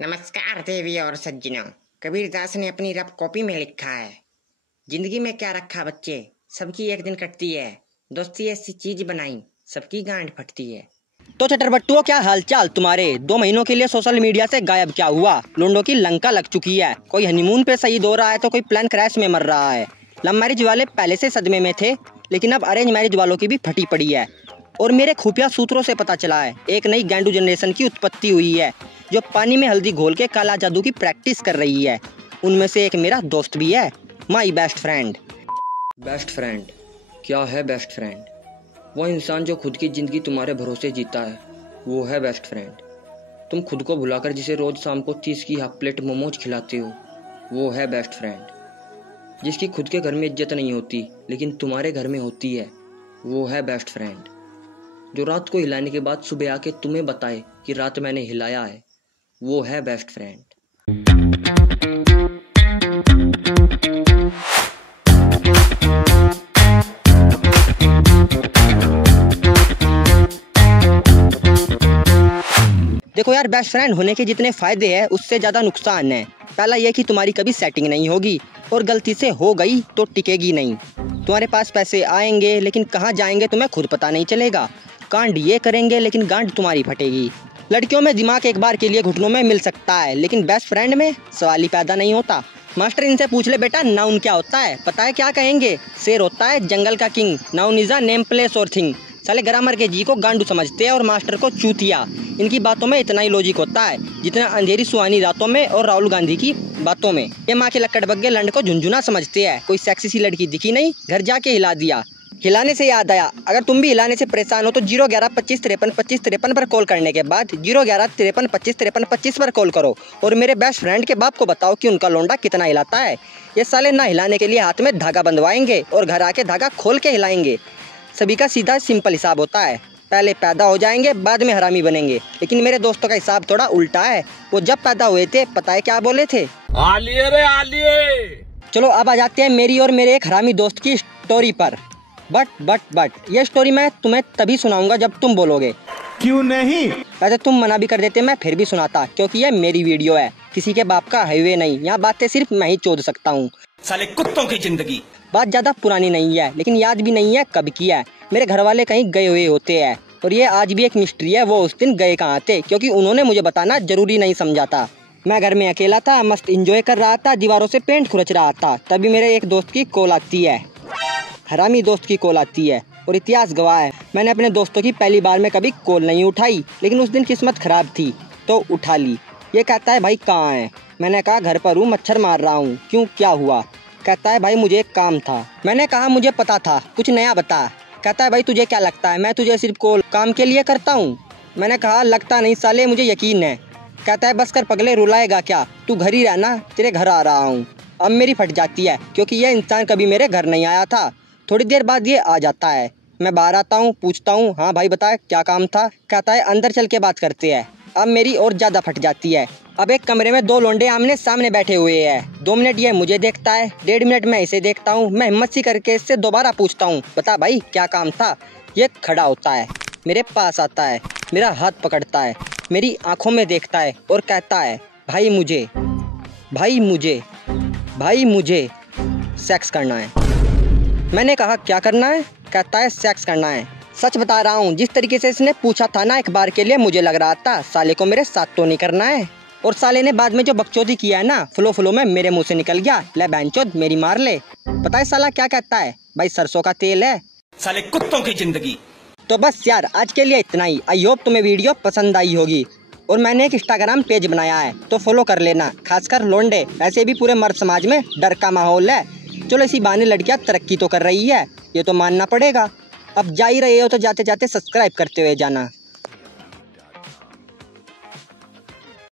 नमस्कार देवी और सज्जनों। कबीरदास ने अपनी रब कॉपी में लिखा है, जिंदगी में क्या रखा बच्चे, सबकी एक दिन कटती है। दोस्ती ऐसी चीज बनाई, सबकी गांड फटती है। तो चटरबट्टुओं, क्या हालचाल तुम्हारे? 2 महीनों के लिए सोशल मीडिया से गायब क्या हुआ? लोंडो की लंका लग चुकी है। कोई हनीमून पे शहीद हो रहा है तो कोई प्लान क्रैश में मर रहा है। लव मैरिज वाले पहले से सदमे में थे, लेकिन अब अरेंज मैरिज वालों की भी फटी पड़ी है। और मेरे खुफिया सूत्रों से पता चला है, एक नई गैंडू जनरेशन की उत्पत्ति हुई है जो पानी में हल्दी घोल के काला जादू की प्रैक्टिस कर रही है। उनमें से एक मेरा दोस्त भी है, my best friend. Best friend क्या है? बेस्ट फ्रेंड वो इंसान जो खुद की ज़िंदगी तुम्हारे भरोसे जीता है, वो है बेस्ट फ्रेंड। तुम खुद को भुलाकर जिसे रोज़ शाम को 30 की हाफ प्लेट मोमोज खिलाते हो, वो है बेस्ट फ्रेंड। जिसकी खुद के घर में इज्जत नहीं होती लेकिन तुम्हारे घर में होती है, वो है बेस्ट फ्रेंड। जो रात को हिलाने के बाद सुबह आके तुम्हें बताए कि रात मैंने हिलाया है, वो है बेस्ट फ्रेंड। देखो यार, बेस्ट फ्रेंड होने के जितने फायदे हैं उससे ज़्यादा नुकसान है। पहला यह कि तुम्हारी कभी सेटिंग नहीं होगी और गलती से हो गई तो टिकेगी नहीं। तुम्हारे पास पैसे आएंगे लेकिन कहाँ जाएंगे तुम्हें खुद पता नहीं चलेगा। कांड ये करेंगे लेकिन गांड तुम्हारी फटेगी। लड़कियों में दिमाग एक बार के लिए घुटनों में मिल सकता है, लेकिन बेस्ट फ्रेंड में सवाल ही पैदा नहीं होता। मास्टर इनसे पूछ ले बेटा, नाउन क्या होता है? पता है क्या कहेंगे? शेर होता है जंगल का king. Noun is a name place और थिंग। साले ग्रामर के जी को गांडू समझते हैं और मास्टर को चूतिया। इनकी बातों में इतना ही लॉजिक होता है जितना अंधेरी सुहानी रातों में और राहुल गांधी की बातों में। ये माँ के लक्कड़ बग्गे लंड को झुंझुना समझते हैं। कोई सेक्सी सी लड़की दिखी नहीं, घर जाके हिला दिया। हिलाने से याद आया, अगर तुम भी हिलाने से परेशान हो तो 011 25 53 25 53 पर कॉल करने के बाद 011 53 25 53 25 पर कॉल करो और मेरे बेस्ट फ्रेंड के बाप को बताओ कि उनका लोंडा कितना हिलाता है। ये साले ना हिलाने के लिए हाथ में धागा बंधवाएंगे और घर आके धागा खोल के हिलाएंगे। सभी का सीधा सिंपल हिसाब होता है, पहले पैदा हो जाएंगे बाद में हरामी बनेंगे। लेकिन मेरे दोस्तों का हिसाब थोड़ा उल्टा है। वो जब पैदा हुए थे पता है क्या बोले थे? आलिए रे आलिए। चलो अब आ जाते हैं मेरी और मेरे एक हरामी दोस्त की स्टोरी पर। बट ये स्टोरी मैं तुम्हें तभी सुनाऊंगा जब तुम बोलोगे। क्यों नहीं? वैसे तुम मना भी कर देते मैं फिर भी सुनाता, क्योंकि ये मेरी वीडियो है, किसी के बाप का हाईवे नहीं। यहाँ बातें सिर्फ मैं ही चोद सकता हूँ। साले कुत्तों की जिंदगी। बात ज्यादा पुरानी नहीं है लेकिन याद भी नहीं है कब की है। मेरे घर वाले कहीं गए हुए होते हैं और ये आज भी एक मिस्ट्री है, वो उस दिन गए कहाँ थे, क्योंकि उन्होंने मुझे बताना जरूरी नहीं समझा था। मैं घर में अकेला था, मस्त इंजॉय कर रहा था, दीवारों से पेंट खुरच रहा था। तभी मेरे एक दोस्त की कॉल आती है, हरामी दोस्त की कॉल आती है। और इतिहास गवाह है, मैंने अपने दोस्तों की पहली बार में कभी कॉल नहीं उठाई, लेकिन उस दिन किस्मत खराब थी तो उठा ली। ये कहता है भाई कहाँ है? मैंने कहा घर पर हूँ, मच्छर मार रहा हूँ। क्यों, क्या हुआ? कहता है भाई मुझे एक काम था। मैंने कहा मुझे पता था, कुछ नया बता। कहता है भाई तुझे क्या लगता है मैं तुझे सिर्फ कॉल काम के लिए करता हूँ? मैंने कहा लगता नहीं साले, मुझे यकीन है। कहता है बस कर पगले, रुलाएगा क्या? तू घर ही रहना, तेरे घर आ रहा हूँ। अब मेरी फट जाती है क्योंकि यह इंसान कभी मेरे घर नहीं आया था। थोड़ी देर बाद ये आ जाता है, मैं बाहर आता हूँ, पूछता हूँ हाँ भाई बता क्या काम था? कहता है अंदर चल के बात करते हैं। अब मेरी और ज़्यादा फट जाती है। अब एक कमरे में 2 लोंडे आमने सामने बैठे हुए हैं। 2 मिनट ये मुझे देखता है, 1.5 मिनट मैं इसे देखता हूँ। मैं हिम्मत सी करके इससे दोबारा पूछता हूँ बता भाई क्या काम था? ये खड़ा होता है, मेरे पास आता है, मेरा हाथ पकड़ता है, मेरी आँखों में देखता है और कहता है भाई मुझे सेक्स करना है। मैंने कहा क्या करना है? कहता है सेक्स करना है। सच बता रहा हूँ, जिस तरीके से इसने पूछा था ना एक बार के लिए, मुझे लग रहा था साले को मेरे साथ तो नहीं करना है। और साले ने बाद में जो बकचोदी किया है ना, फ्लो में मेरे मुंह से निकल गया, ले बैंचोद मेरी मार ले। पता है साला क्या कहता है? भाई सरसों का तेल है। साले कुत्तों की जिंदगी। तो बस यार आज के लिए इतना ही। आई होप तुम्हें वीडियो पसंद आई होगी। और मैंने एक इंस्टाग्राम पेज बनाया है तो फॉलो कर लेना, खासकर लोंडे। ऐसे भी पूरे मर्द समाज में डर का माहौल है। चलो इसी बहाने लड़कियां तरक्की तो कर रही है, ये तो मानना पड़ेगा। अब जा ही रहे हो तो जाते जाते सब्सक्राइब करते हुए जाना।